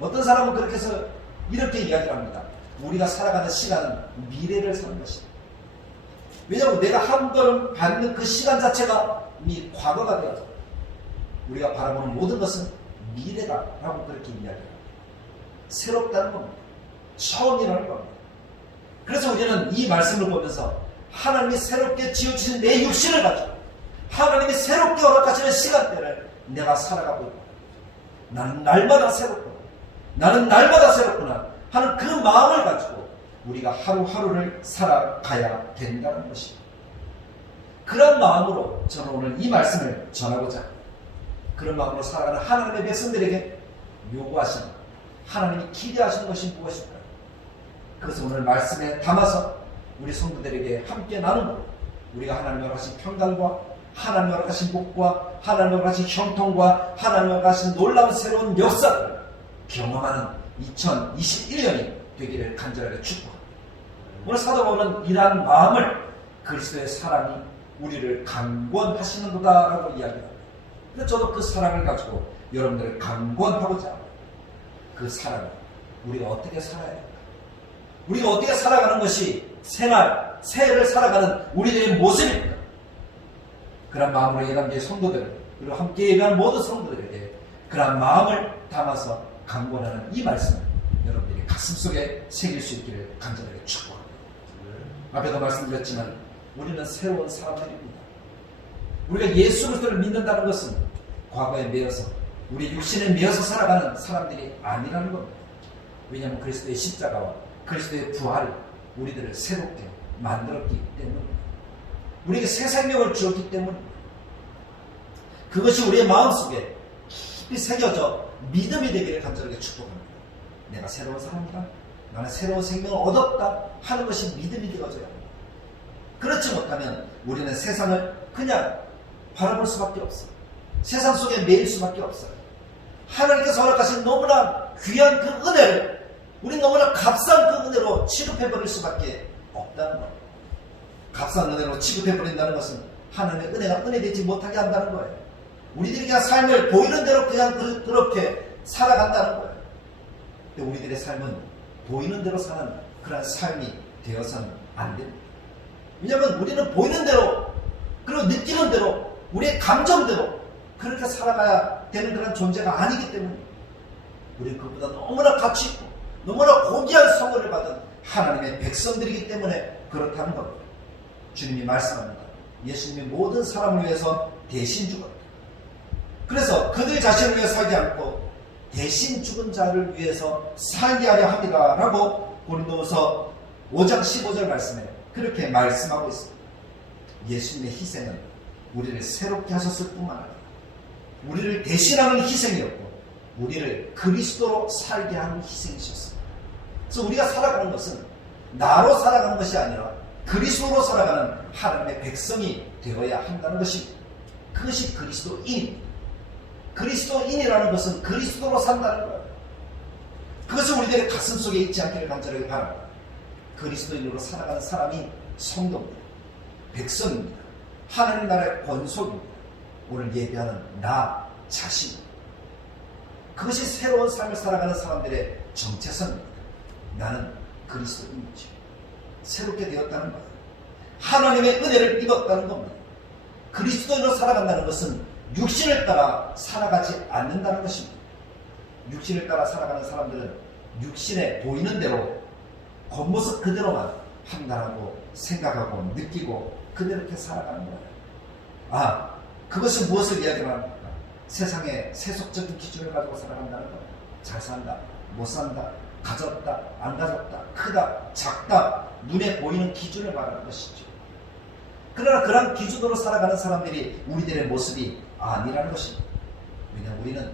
어떤 사람은 그렇게 해서 이렇게 이야기를 합니다. 우리가 살아가는 시간은 미래를 사는 것입니다. 왜냐하면 내가 한 걸음 밟는 그 시간 자체가 이미 과거가 되어서 우리가 바라보는 모든 것은 미래다라고 그렇게 이야기합니다. 새롭다는 겁니다. 처음이라는 겁니다. 그래서 우리는 이 말씀을 보면서 하나님이 새롭게 지어주신 내 육신을 가지고 하나님이 새롭게 허락하시는 시간대를 내가 살아가고 있다. 나는 날마다 새롭구나. 나는 날마다 새롭구나 하는 그 마음을 가지고 우리가 하루하루를 살아가야 된다는 것입니다. 그런 마음으로 저는 오늘 이 말씀을 전하고자 합니다. 그런 마음으로 살아가는 하나님의 백성들에게 요구하시는, 하나님이 기대하시는 것이 무엇일까요? 그것을 오늘 말씀에 담아서 우리 성도들에게 함께 나누고 우리가 하나님의 허락하신 평강과 하나님의 허락하신 복과 하나님의 허락하신 형통과 하나님의 허락하신 놀라운 새로운 역사를 경험하는 2021년이 되기를 간절하게 축복합니다. 오늘 사도 바울은 이러한 마음을 그리스도의 사랑이 우리를 강권하시는도다라고 이야기합니다. 그래서 저도 그 사랑을 가지고 여러분들을 강권하고자 합니다. 그 사랑을 우리가 어떻게 살아야 할까? 우리가 어떻게 살아가는 것이 새날, 새해를 살아가는 우리들의 모습입니다. 그런 마음으로 예감교회 성도들, 그리고 함께 예배하는 모든 성도들에게 그런 마음을 담아서 강권하는 이 말씀을 여러분들이 가슴속에 새길 수 있기를 간절하게 축복합니다. 앞에도 말씀드렸지만 우리는 새로운 사람들입니다. 우리가 예수 그리스도를 믿는다는 것은 과거에 매여서 우리 육신에 매여서 살아가는 사람들이 아니라는 겁니다. 왜냐하면 그리스도의 십자가와 그리스도의 부활이 우리들을 새롭게 만들었기 때문입니다. 우리에게 새 생명을 주었기 때문입니다. 그것이 우리의 마음속에 깊이 새겨져 믿음이 되기를 간절하게 축복합니다. 내가 새로운 사람이다, 나는 새로운 생명을 얻었다 하는 것이 믿음이 되어져야 합니다. 그렇지 못하면 우리는 세상을 그냥 바라볼 수밖에 없어요. 세상 속에 매일 수밖에 없어요. 하나님께서 허락하신 너무나 귀한 그 은혜를 우리 너무나 값싼 그 은혜로 취급해버릴 수밖에 없다는 겁니다. 값싼 은혜로 취급해버린다는 것은 하나님의 은혜가 은혜되지 못하게 한다는 거예요. 우리들이 그냥 삶을 보이는 대로 그냥 그렇게 살아간다는 거예요. 근데 우리들의 삶은 보이는 대로 사는 그런 삶이 되어서는 안 됩니다. 왜냐하면 우리는 보이는 대로 그리고 느끼는 대로 우리의 감정대로 그렇게 살아가야 되는 그런 존재가 아니기 때문에 우리는 그보다 너무나 가치 있고 너무나 고귀한 성을 받은 하나님의 백성들이기 때문에 그렇다는 겁니다. 주님이 말씀합니다. 예수님이 모든 사람을 위해서 대신 죽었다. 그래서 그들 자신을 위해 살지 않고 대신 죽은 자를 위해서 살게 하려 합니다 라고 고린도후서 5장 15절 말씀에 그렇게 말씀하고 있습니다. 예수님의 희생은 우리를 새롭게 하셨을 뿐만 아니라 우리를 대신하는 희생이었고 우리를 그리스도로 살게 하는 희생이셨습니다. 그래서 우리가 살아가는 것은 나로 살아가는 것이 아니라 그리스도로 살아가는 하나님의 백성이 되어야 한다는 것입니다. 그것이 그리스도인입니다. 그리스도인이라는 것은 그리스도로 산다는 거예요. 그것을 우리들의 가슴속에 있지 않기를 간절하게 바랍니다. 그리스도인으로 살아가는 사람이 성도입니다. 백성입니다. 하나님 나라의 권속입니다. 오늘 예배하는 나 자신입니다. 그것이 새로운 삶을 살아가는 사람들의 정체성입니다. 나는 그리스도인이지. 새롭게 되었다는 거예요. 하나님의 은혜를 입었다는 겁니다. 그리스도인으로 살아간다는 것은 육신을 따라 살아가지 않는다는 것입니다. 육신을 따라 살아가는 사람들은 육신에 보이는 대로 겉모습 그대로만 판단하고 생각하고 느끼고 그대로 이렇게 살아가는 거예요. 그것이 무엇을 이야기합니까? 세상의 세속적인 기준을 가지고 살아간다는 거예요. 잘 산다, 못 산다, 가졌다, 안 가졌다, 크다, 작다, 눈에 보이는 기준을 말하는 것이죠. 그러나 그런 기준으로 살아가는 사람들이 우리들의 모습이 아니라는 것입니다. 왜냐하면 우리는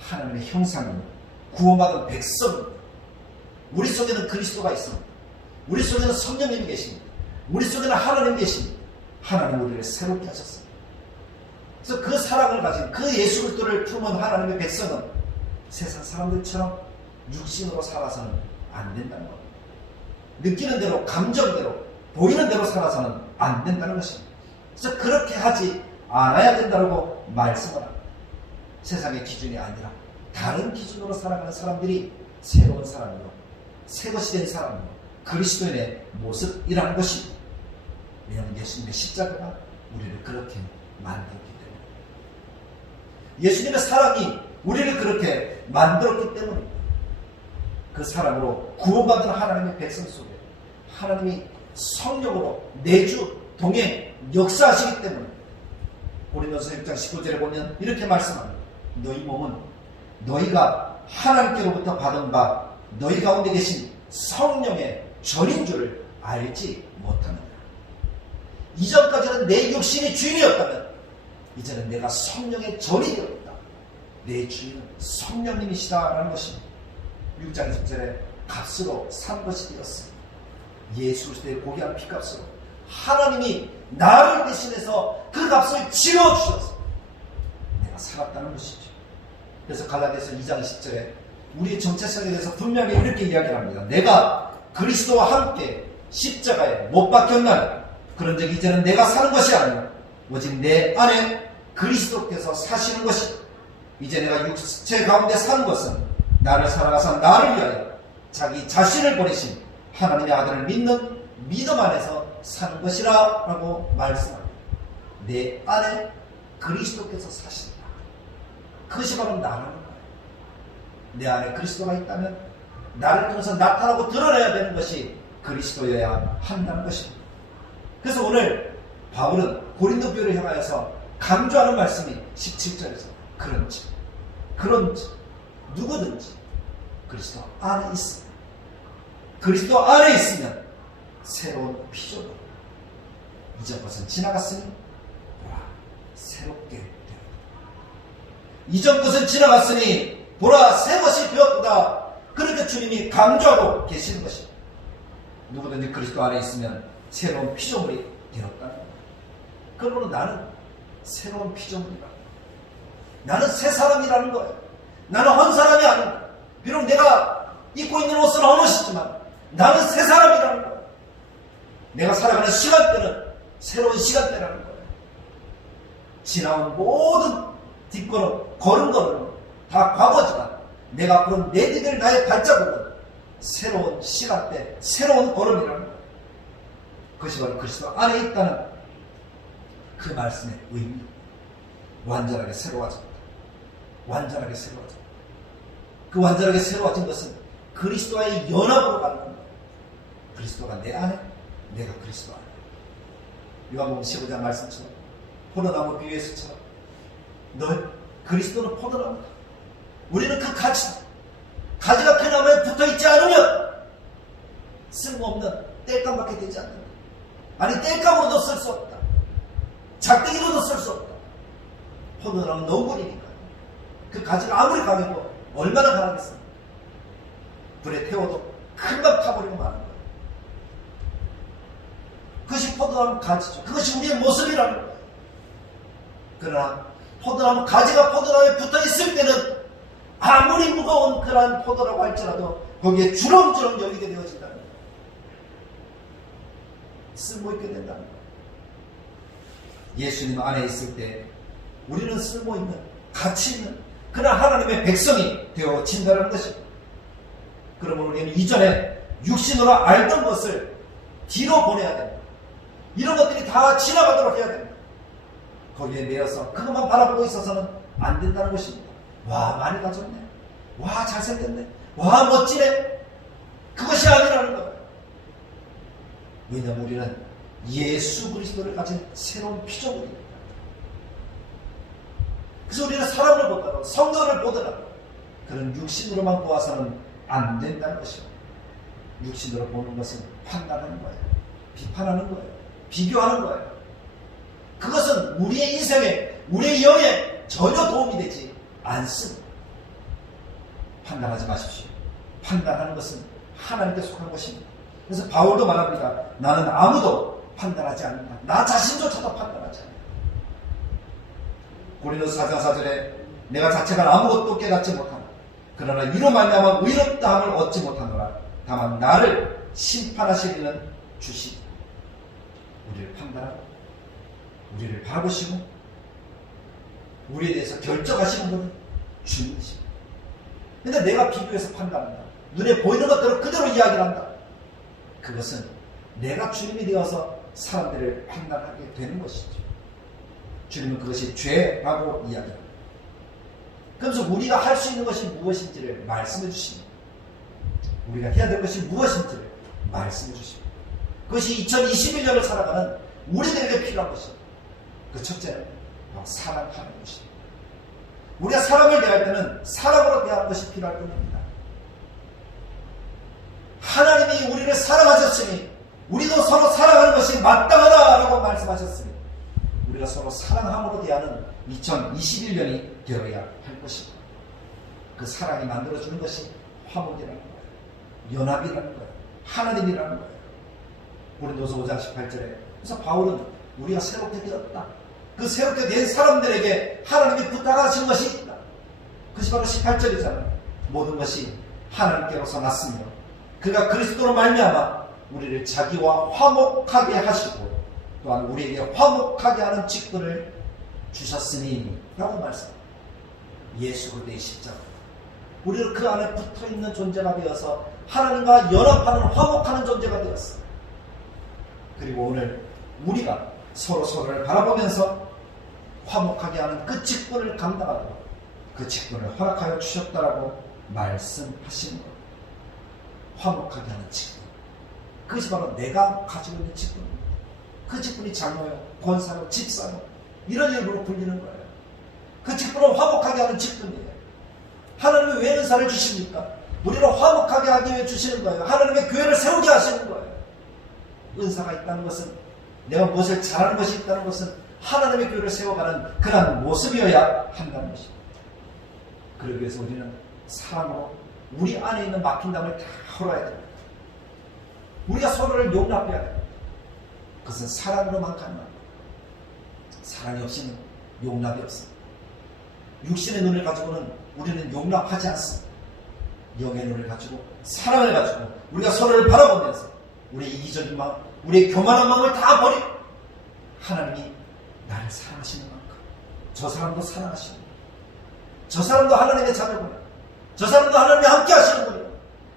하나님의 형상입니다. 구원받은 백성입니다. 우리 속에는 그리스도가 있습니다. 우리 속에는 성령님이 계십니다. 우리 속에는 하나님 계십니다. 하나님 우리를 새롭게 하셨습니다. 그래서 그 사랑을 가진 그 예수 그리스도를 품은 하나님의 백성은 세상 사람들처럼 육신으로 살아서는 안 된다는 겁니다. 느끼는 대로, 감정대로, 보이는 대로 살아서는 안 된다는 것입니다. 그래서 그렇게 하지 않아야 된다고 말씀을 합니다. 세상의 기준이 아니라 다른 기준으로 살아가는 사람들이 새로운 사람이요, 새것이 된 사람이요, 그리스도인의 모습이라는 것입니다. 왜냐하면 예수님의 십자가가 우리를 그렇게 만들었기 때문에, 예수님의 사랑이 우리를 그렇게 만들었기 때문에, 그 사랑으로 구원받은 하나님의 백성 속에 하나님이 성령으로 내주 동행 역사하시기 때문에 고린도서 6장 19절에 보면 이렇게 말씀합니다. 너희 몸은 너희가 하나님께로부터 받은 바 너희 가운데 계신 성령의 전인 줄을 알지 못합니다. 이전까지는 내 육신이 주인이었다면 이제는 내가 성령의 전이 되었다. 내 주인은 성령님이시다라는 것입니다. 6장 20절에 값으로 산 것이 되었습니다. 예수 그리스도의 고귀한 피값으로 하나님이 나를 대신해서 그 값을 지어주셔서 내가 살았다는 것이죠. 그래서 갈라디아서 2장 10절에 우리의 정체성에 대해서 분명히 이렇게 이야기를 합니다. 내가 그리스도와 함께 십자가에 못 박혔나니 그런즉 이제는 내가 사는 것이 아니라 오직 내 안에 그리스도께서 사시는 것이다. 이제 내가 육체 가운데 사는 것은 나를 사랑하사 나를 위하여 자기 자신을 버리신 하나님의 아들을 믿는 믿음 안에서 사는 것이라 라고 말씀합니다. 내 안에 그리스도께서 사신다. 그것이 바로 나라는 거예요. 내 안에 그리스도가 있다면 나를 통해서 나타나고 드러내야 되는 것이 그리스도여야 한다는 것입니다. 그래서 오늘 바울은 고린도 교회를 향하여서 강조하는 말씀이 17절에서 그런지 누구든지 그리스도 안에 있습니다. 그리스도 안에 있으면 새로운 피조물, 이전 것은 지나갔으니 보라 새롭게 되었다. 이전 것은 지나갔으니 보라 새 것이 되었다. 그렇게 주님이 강조하고 계시는 것입니다. 누구든지 그리스도 안에 있으면 새로운 피조물이 되었다. 그러므로 나는 새로운 피조물이다. 나는 새 사람이라는 거예요. 나는 한 사람이 아니다. 비록 내가 입고 있는 옷은 헌옷이지만 나는 새 사람이라는 거예요. 내가 살아가는 시간대는 새로운 시간대라는 거예요. 지나온 모든 뒷걸음, 걸음걸음은 다 과거지만 내가 앞으로 내디딜 나의 발자국은 새로운 시간대, 새로운 걸음이라는 거예요. 그것이 바로 그리스도 안에 있다는 그 말씀의 의미. 완전하게 새로워졌다. 완전하게 새로워졌다. 그 완전하게 새로워진 것은 그리스도와의 연합으로 가는 겁니다. 그리스도가 내 안에, 내가 그리스도 안에. 요한복음 15장 말씀처럼 포도나무 비유에서처럼 그리스도는 포도나무다. 우리는 그 가지가 그 나무에 붙어있지 않으면 쓸모없는 땔감밖에 되지 않는다. 아니 땔감으로도 쓸 수 없다. 작대기로도 쓸 수 없다. 포도나무는 너구리니까 그 가지가 아무리 강해도 얼마나 강하겠습니까? 불에 태워도 금방 타버리고 마는 거예요. 그것이 포도나무 가지죠. 그것이 우리의 모습이라는 거예요. 그러나 포도나무 가지가 포도나무에 붙어있을 때는 아무리 무거운 그러한 포도라고 할지라도 거기에 주렁주렁 열리게 되어진다는 거예요. 쓸모있게 된다는 거예요. 예수님 안에 있을 때 우리는 쓸모있는, 가치 있는 그런 하나님의 백성이 되어진다는 것입니다. 그러면 우리는 이전에 육신으로 알던 것을 뒤로 보내야 됩니다. 이런 것들이 다 지나가도록 해야 됩니다. 거기에 매여서 그것만 바라보고 있어서는 안 된다는 것입니다. 와 많이 가졌네. 와 잘생겼네. 와 멋지네. 그것이 아니라는 거예요. 왜냐하면 우리는 예수 그리스도를 가진 새로운 피조물입니다. 그래서 우리는 사람을 보더라도 성도를 보더라도 그런 육신으로만 보아서는 안 된다는 것입니다. 육신으로 보는 것은 판단하는 거예요. 비판하는 거예요. 비교하는 거예요. 그것은 우리의 인생에, 우리의 영에 전혀 도움이 되지 않습니다. 판단하지 마십시오. 판단하는 것은 하나님께 속한 것입니다. 그래서 바울도 말합니다. 나는 아무도 판단하지 않는다. 나 자신조차도 판단하지 않는다. 고린도서 4장 4절에 내가 자체가 아무것도 깨닫지 못한다. 그러나 이로 말미암아 의롭다함을 얻지 못하노라. 다만 나를 심판하실 이는 주시니 우리를 판단하고 우리를 바라보시고 우리에 대해서 결정하시는 분은 주님이십니다. 근데 내가 비교해서 판단한다. 눈에 보이는 것대로 그대로 이야기를 한다. 그것은 내가 주님이 되어서 사람들을 판단하게 되는 것이죠. 주님은 그것이 죄라고 이야기합니다. 그래서 우리가 할 수 있는 것이 무엇인지를 말씀해 주십니다. 우리가 해야 될 것이 무엇인지를 말씀해 주십니다. 그것이 2021년을 살아가는 우리들에게 필요한 것입니다. 그 첫째는 바로 사랑하는 것입니다. 우리가 사람을 대할 때는 사랑으로 대하는 것이 필요할 뿐입니다. 하나님이 우리를 사랑하셨으니 우리도 서로 사랑하는 것이 마땅하다라고 말씀하셨으니 우리가 서로 사랑함으로 대하는 2021년이 되어야 할 것입니다. 그 사랑이 만들어주는 것이 화목이라는 거예요. 연합이라는 거예요. 하나님이라는 거예요. 고린도서 5장 18절에 그래서 바울은 우리가 새롭게 되었다. 그 새롭게 된 사람들에게 하나님이 부탁하신 것이 있다. 그것이 바로 18절이잖아요. 모든 것이 하나님께로서 났으며 그가 그리스도로 말미암아 우리를 자기와 화목하게 하시고 또한 우리에게 화목하게 하는 직분을 주셨으니 라고 말씀합니다. 예수 그리스도의 십자가 우리는 그 안에 붙어있는 존재가 되어서 하나님과 연합하는 화목하는 존재가 되었어요. 그리고 오늘 우리가 서로를 바라보면서 화목하게 하는 그 직분을 감당하도록 그 직분을 허락하여 주셨다라고 말씀하시는 겁니다. 화목하게 하는 직분. 그것이 바로 내가 가지고 있는 직분입니다. 그 직분이 장로요, 권사요, 집사요 이런 이름으로 불리는 거예요. 그 직분을 화목하게 하는 직분이에요. 하나님이 왜 은사를 주십니까? 우리를 화목하게 하기 위해 주시는 거예요. 하나님의 교회를 세우게 하시는 거예요. 은사가 있다는 것은 내가 무엇을 잘하는 것이 있다는 것은 하나님의 교회를 세워가는 그러한 모습이어야 한다는 것입니다. 그러기 위해서 우리는 사랑으로 우리 안에 있는 막힌 담을 다 헐어야 됩니다. 우리가 서로를 용납해야 됩니다. 그것은 사랑으로만 가능합니다. 사랑이 없이는 용납이 없습니다. 육신의 눈을 가지고는 우리는 용납하지 않습니다. 영의 눈을 가지고 사랑을 가지고 우리가 서로를 바라보면서 우리의 이기적인 마음, 우리의 교만한 마음을 다 버리고 하나님이 나를 사랑하시는 만큼 저 사람도 사랑하시는 거예요. 저 사람도 하나님의 자녀구나. 저 사람도 하나님이 함께 하시는군요.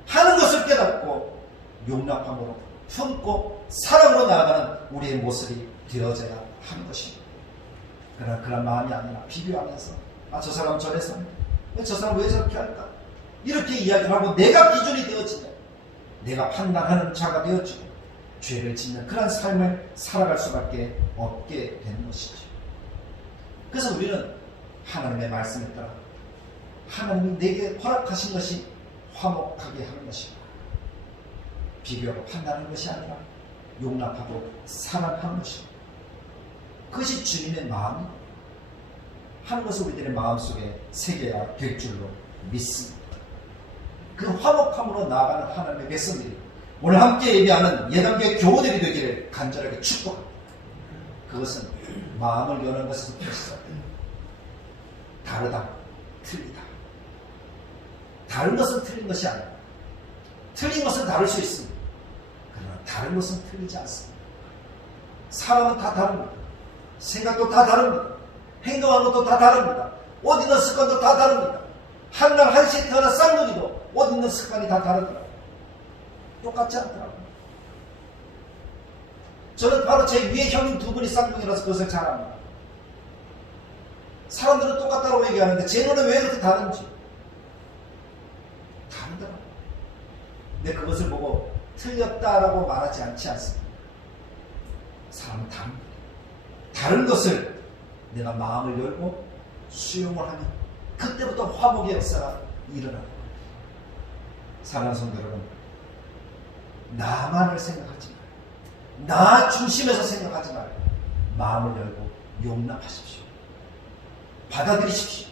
하는 것을 깨닫고 용납함으로 품고 사랑으로 나아가는 우리의 모습이 되어져야 하는 것입니다. 그러나 그런 마음이 아니라 비교하면서 저 사람은 저래서 저 사람 왜 저렇게 할까? 이렇게 이야기를 하고 내가 기준이 되어지면 내가 판단하는 자가 되어지고 죄를 짓는 그런 삶을 살아갈 수밖에 없게 되는 것이죠. 그래서 우리는 하나님의 말씀에 따라 하나님이 내게 허락하신 것이 화목하게 하는 것입니다. 비교하고 판단하는 것이 아니라 용납하고 사랑하는 것입니다. 그것이 주님의 마음입니다. 하는 것을 우리들의 마음속에 새겨야 될 줄로 믿습니다. 그 화목함으로 나아가는 하나님의 백성들이 오늘 함께 예배하는 예단교회 교우들이 되기를 간절하게 축복합니다. 그것은 마음을 여는 것은 필수. 다르다, 틀리다. 다른 것은 틀린 것이 아니다. 틀린 것은 다를 수 있습니다. 그러나 다른 것은 틀리지 않습니다. 사람은 다 다릅니다. 생각도 다 다릅니다. 행동하는 것도 다 다릅니다. 옷 입는 습관도 다 다릅니다. 한날 한시에 태어난 쌍둥이도 옷 입는 습관이 다 다르더라고요. 똑같지 않더라고요. 저는 바로 제 위에 형님 두 분이 쌍둥이라서 그것을 잘 압니다. 사람들은 똑같다고 얘기하는데 제 눈에 왜 이렇게 다른지 다르더라고요. 근데 그것을 보고 틀렸다라고 말하지 않습니다. 사람은 다릅니다. 다른 것을 내가 마음을 열고 수용을 하면 그때부터 화목의 역사가 일어납니다. 사랑하는 성도 여러분, 나만을 생각하지 말고 나 중심에서 생각하지 말고 마음을 열고 용납하십시오. 받아들이십시오.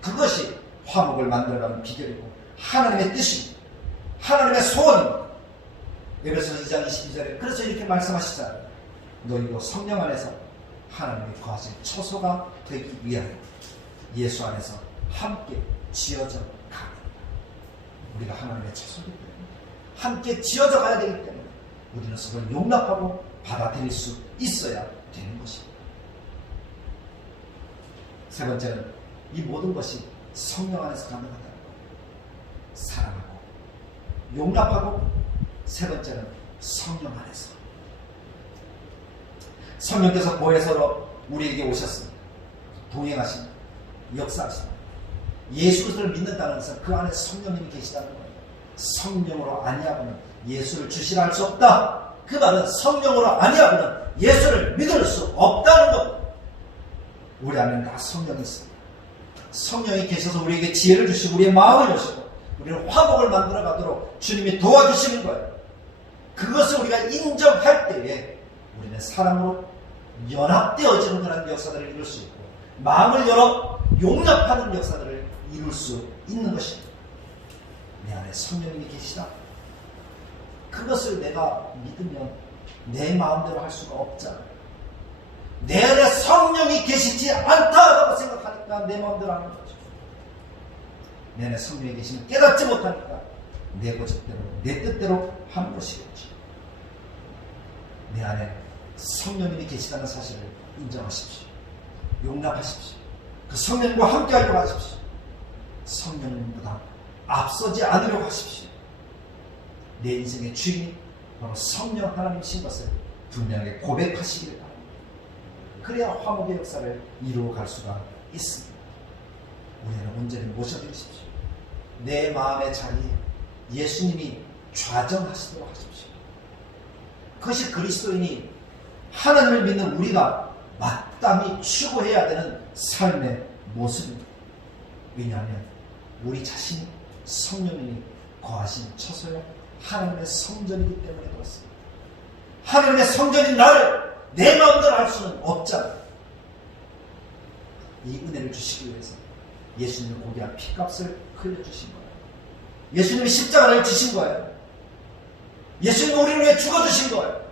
그것이 화목을 만들어가는 비결이고 하나님의 뜻입니다. 하나님의 소원입니다. 에베소서 2장 22절에 그래서 이렇게 말씀하시잖아요. 너희도 성령 안에서 하나님의 거하신 처소가 되기 위하여 예수 안에서 함께 지어져 가는 우리가 하나님의 처소이기 때문에 함께 지어져 가야 되기 때문에 우리는 서로 용납하고 받아들일 수 있어야 되는 것입니다. 세 번째는 이 모든 것이 성령 안에서 가능하다는 것. 사랑하고 용납하고 세 번째는 성령 안에서. 성령께서 보혜사로 우리에게 오셨습니다. 동행하십니다. 역사하십니다. 예수 그리스도를 믿는다는 것은 그 안에 성령님이 계시다는 거예요. 성령으로 아니하고는 예수를 주시라 할 수 없다. 그 말은 성령으로 아니하고는 예수를 믿을 수 없다는 것. 우리 안에는 다 성령이 있습니다. 성령이 계셔서 우리에게 지혜를 주시고 우리의 마음을 여시고 우리를 화목을 만들어 가도록 주님이 도와주시는 거예요. 그것을 우리가 인정할 때에 우리는 사랑으로 연합되어지는 그런 역사들을 이룰 수 있고 마음을 열어 용납하는 역사들을 이룰 수 있는 것입니다. 내 안에 성령님이 계시다. 그것을 내가 믿으면 내 마음대로 할 수가 없잖아요. 내 안에 성령이 계시지 않다라고 생각하니까 내 마음대로 하는 거죠. 내 안에 성령이 계시면 깨닫지 못하니까 내 고집대로 내 뜻대로 하는 것이겠죠. 내 안에 성령님이 계시다는 사실을 인정하십시오. 용납하십시오. 그 성령님과 함께 하려고 하십시오. 성령님보다 앞서지 않으려고 하십시오. 내 인생의 주인이 바로 성령 하나님이신 것을 분명하게 고백하시기를 바랍니다. 그래야 화목의 역사를 이루어갈 수가 있습니다. 우리는 온전히 모셔드리십시오. 내 마음의 자리에 예수님이 좌정하시도록 하십시오. 그것이 그리스도인이 하나님을 믿는 우리가 마땅히 추구해야 되는 삶의 모습입니다. 왜냐하면 우리 자신이 성령님이 거하신 처소요 하나님의 성전이기 때문에 그렇습니다. 하나님의 성전인 나를 내 마음대로 할 수는 없잖아요. 이 은혜를 주시기 위해서 예수님의 고귀한 피값을 흘려주신 거예요. 예수님이 십자가를 지신 거예요. 예수님이 우리를 위해 죽어주신 거예요.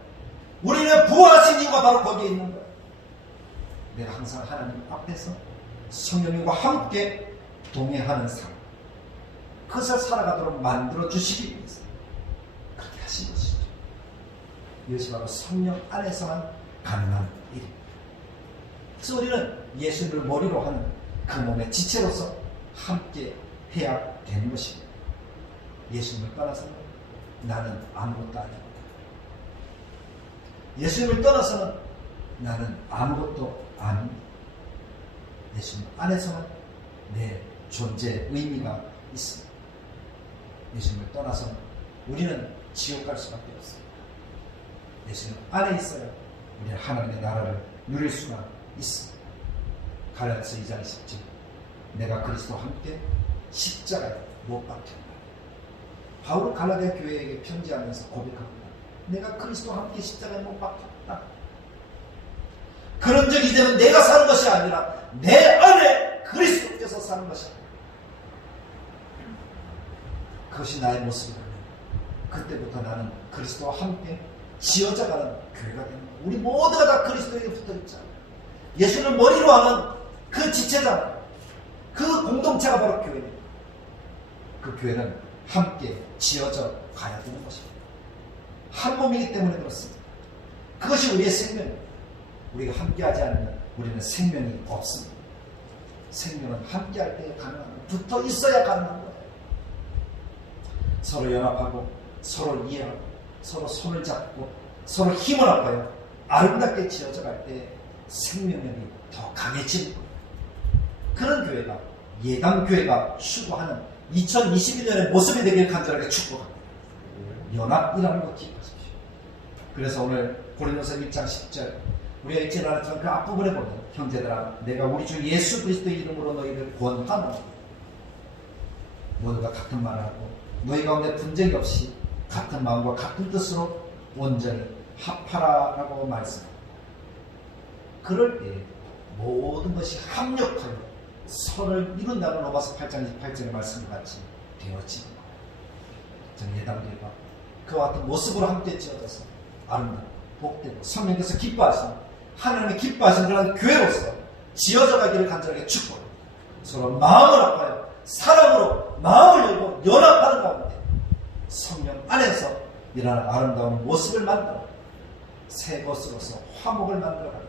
우리를 위해 부활하신 이유가 바로 거기에 있는 거예요. 내가 항상 하나님 앞에서 성령님과 함께 동행하는 삶, 그것을 살아가도록 만들어 주시기 위해서 그렇게 하신 것이죠. 이것이 바로 성령 안에서만 가능한 일입니다. 그래서 우리는 예수님을 머리로 하는 그 몸의 지체로서 함께 해야 되는 것입니다. 예수님을 떠나서는 나는 아무것도 아닙니다. 예수님을 떠나서는 나는 아무것도 아닙니다. 예수님 안에서만 내 존재의 의미가 있습니다. 예수님을 떠나서는 우리는 지옥 갈 수밖에 없습니다. 예수님 안에 있어야 우리는 하나님의 나라를 누릴 수가 있습니다. 갈라디아서 2장 20절 내가 그리스도와 함께 십자가에 못 박혔다. 바울은 갈라디아 교회에게 편지하면서 고백합니다. 내가 그리스도와 함께 십자가에 못 박혔다. 그런 적 이제는 내가 사는 것이 아니라 내 안에 그리스도께서 사는 것이다. 그것이 나의 모습이라면 그때부터 나는 그리스도와 함께 지어져가는 교회가 됩니다. 우리 모두가 다 그리스도에게 붙어있잖아요. 예수를 머리로 하는 그 지체잖아요. 그 공동체가 바로 교회입니다. 그 교회는 함께 지어져 가야 되는 것입니다. 한 몸이기 때문에 그렇습니다. 그것이 우리의 생명입니다. 우리가 함께하지 않으면 우리는 생명이 없습니다. 생명은 함께할 때 가능합니다. 붙어 있어야 가능한 거예요. 서로 연합하고 서로 이해하고 서로 손을 잡고 서로 힘을 합하여 아름답게 지어져 갈 때 생명력이 더 강해지는 거예요. 그런 교회가 예담교회가 추구하는 2021년의 모습이 되길 간절하게 축복합니다. 연합이라는 것 기억하십시오. 그래서 오늘 고린도서 1장 10절 우리가 읽지 않았지만 그 앞부분에 보면 형제들아 내가 우리 주 예수 그리스도의 이름으로 너희를 권하노니 모두가 같은 말을 하고 너희 가운데 분쟁이 없이 같은 마음과 같은 뜻으로 온전히 합하라라고 말씀합니다. 그럴 때 모든 것이 합력하여 선을 이룬다는 로마서 8장 28절의 말씀과 같이 되어지는 거예요. 저는 예담교회가 그와 같은 모습으로 함께 지어져서 아름답고 복되고 성령께서 기뻐하시는 하나님의 기뻐하시는 그런 교회로서 지어져 가기를 간절하게 축복합니다. 서로 마음을 합하여 사랑으로 마음을 열고 연합하는 가운데 성령 안에서 일어나는 아름다운 모습을 만들어 새 것으로서 화목을 만들어가는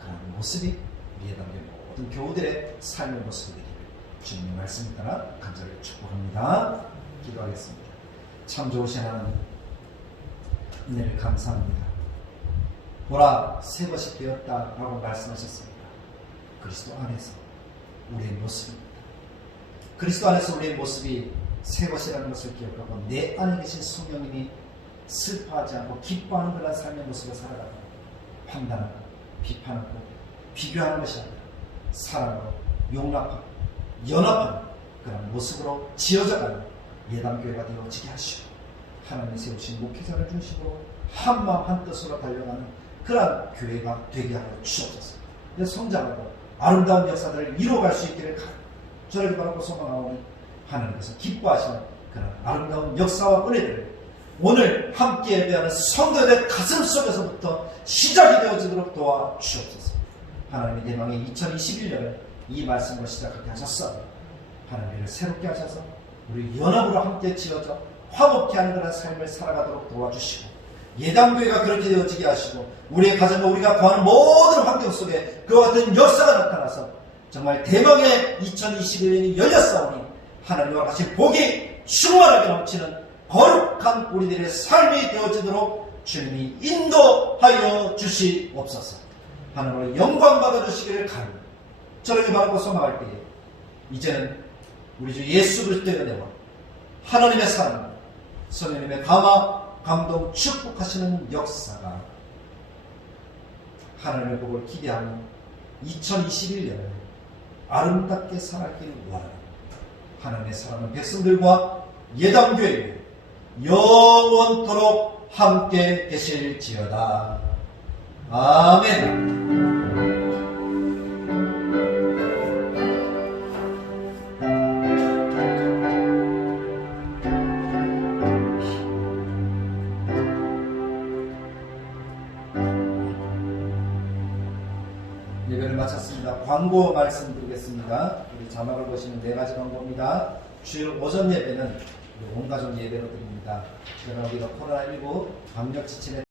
그런 모습이 우리 예담교회 모든 교우들의 삶의 모습이 되기를 주님의 말씀을 따라 간절히 축복합니다. 기도하겠습니다. 참 좋으신 하나님 은혜를 감사합니다. 보라 새 것이 되었다라고 말씀하셨습니다. 그리스도 안에서 우리의 모습입니다. 그리스도 안에서 우리의 모습이 새 것이라는 것을 기억하고 내 안에 계신 성령님이 슬퍼하지 않고 기뻐하는 그런 삶의 모습을 살아가고 판단하고 비판하고 비교하는 것이 아니라 사랑으로 용납하고 연합하는 그런 모습으로 지어져가는 예담교회가 되어지게 하시고 하나님이 세우신 목회자를 중심으로 한마음 한뜻으로 달려가는 그러한 교회가 되게 하여 주옵소서. 성장하고 아름다운 역사들을 이루어갈 수 있기를 저를 바라고 소망하오니 하나님께서 기뻐하시는 그런 아름다운 역사와 은혜들을 오늘 함께 예배하는 성도들의 가슴 속에서부터 시작이 되어지도록 도와주옵소서. 하나님의 대망의 2021년을 이 말씀으로 시작하게 하셨사오니 하나님을 새롭게 하셔서 우리 연합으로 함께 지어져 화목케 하는 그런 삶을 살아가도록 도와주시고 예담교회가 그렇게 되어지게 하시고 우리의 가정과 우리가 거하는 모든 환경 속에 그와 같은 역사가 나타나서 정말 대망의 2021년이 열렸사오니 하나님과 같이 복이 충만하게 넘치는 거룩한 우리들의 삶이 되어지도록 주님이 인도하여 주시옵소서. 하나님으로 영광 받아주시기를 간절히 저렇게 바라고 소망할 때에 이제는 우리 주 예수 그리스도의 은혜와 하나님의 사랑, 성령님의 감화, 감동, 축복하시는 역사가 하나님의 복을 기대하는 2021년을 아름답게 살아가기를 원하는 하나님의 사랑하는 백성들과 예담교회 영원토록 함께 계실지어다. 아멘. 예배를 마쳤습니다. 광고 말씀드리겠습니다. 우리 자막을 보시면 4가지 광고입니다. 주요 오전 예배는 온 가족 예배로 드립니다. 우리가 코로나19 방역 지침에